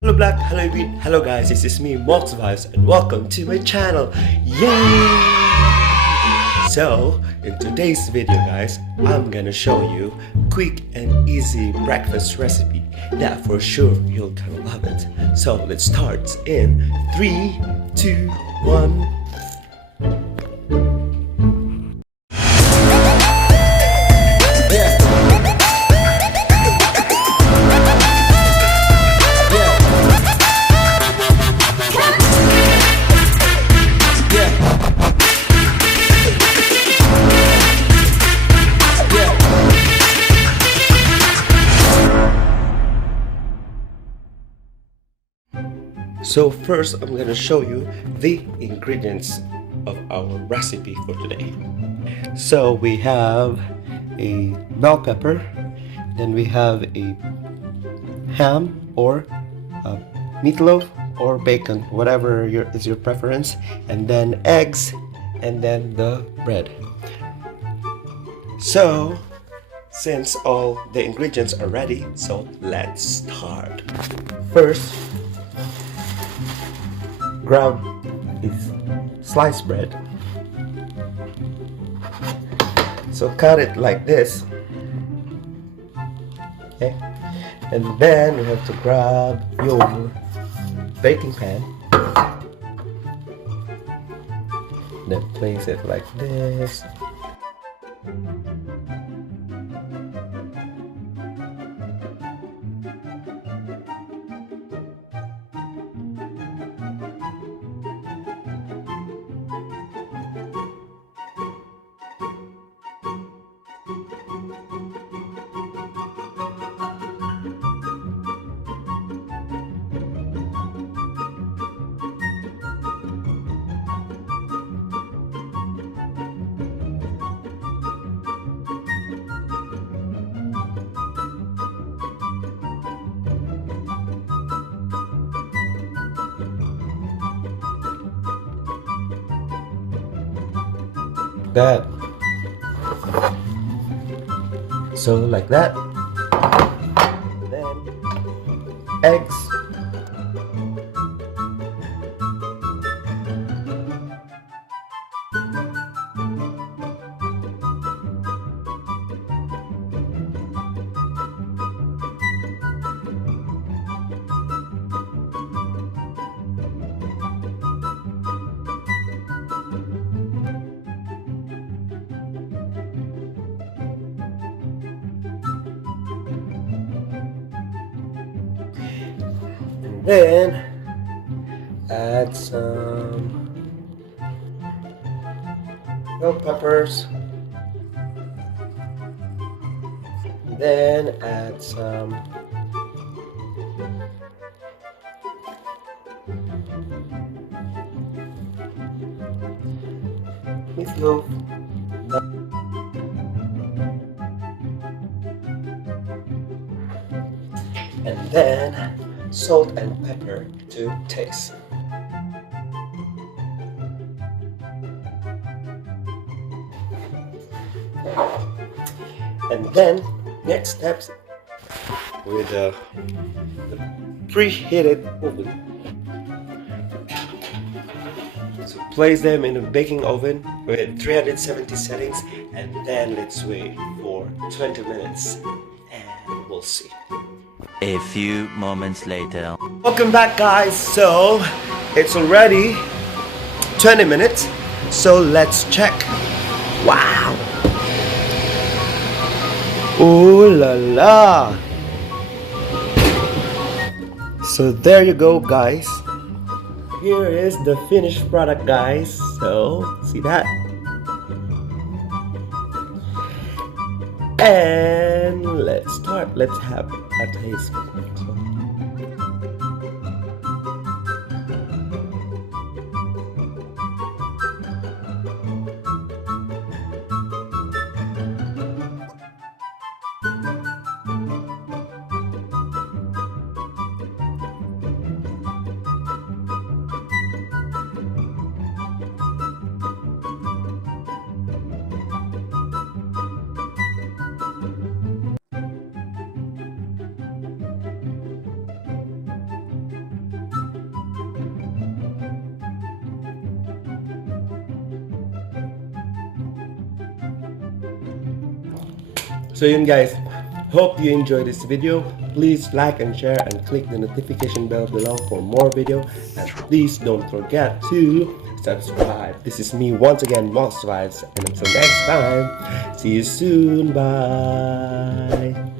Hello Black, hello Green, hello guys, this is me Mox Vibes and welcome to my channel. Yay! So, in today's video guys, I'm gonna show you quick and easy breakfast recipe that for sure you're gonna love it. So let's start in 3, 2, 1. So first I'm gonna show you the ingredients of our recipe for today. So we have a bell pepper, then we have a ham or meatloaf or bacon, whatever is your preference, and then eggs, and then the bread. So since all the ingredients are ready, so let's start. First, grab is sliced bread. So cut it like this. Okay. And then you have to grab your baking pan. Then place it like this. That. So like that. Then eggs. Then add some bell peppers. Then add some meatloaf. And then salt and pepper to taste. And then next steps with the preheated oven. So place them in a baking oven with 370 settings, and then let's wait for 20 minutes and we'll see. A few moments later. Welcome back guys. So it's already 20 minutes, so let's check. Wow, ooh la la. So there you go guys, here is the finished product guys. So see that, and let's start. Let's have a taste. So yun guys, hope you enjoyed this video. Please like and share and click the notification bell below for more video. And please don't forget to subscribe. This is me once again, Moss Vibes, and until next time, see you soon. Bye.